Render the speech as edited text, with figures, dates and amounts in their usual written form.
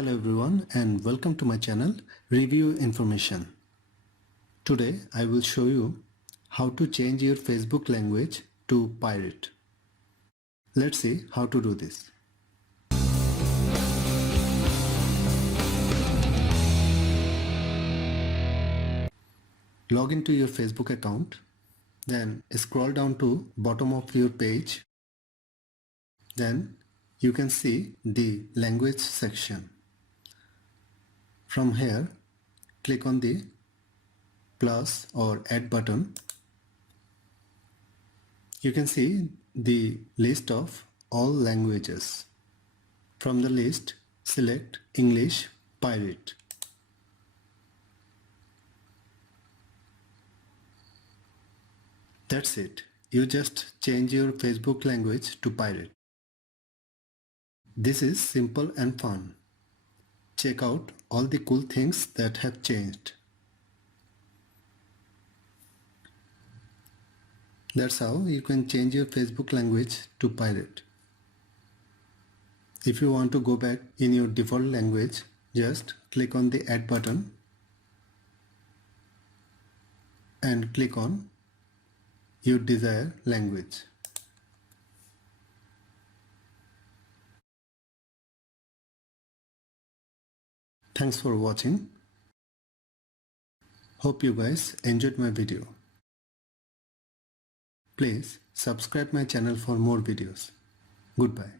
Hello everyone and welcome to my channel Review Information. Today I will show you how to change your Facebook language to pirate. Let's see how to do this. Log into your Facebook account, then scroll down to bottom of your page. Then you can see the language section. From here, click on the plus or add button. You can see the list of all languages. From the list, select English Pirate. That's it. You just change your Facebook language to pirate. This is simple and fun. Check out all the cool things that have changed. That's how you can change your Facebook language to pirate. If you want to go back in your default language, just click on the add button and click on your desired language. Thanks for watching. Hope you guys enjoyed my video. Please subscribe my channel for more videos. Goodbye.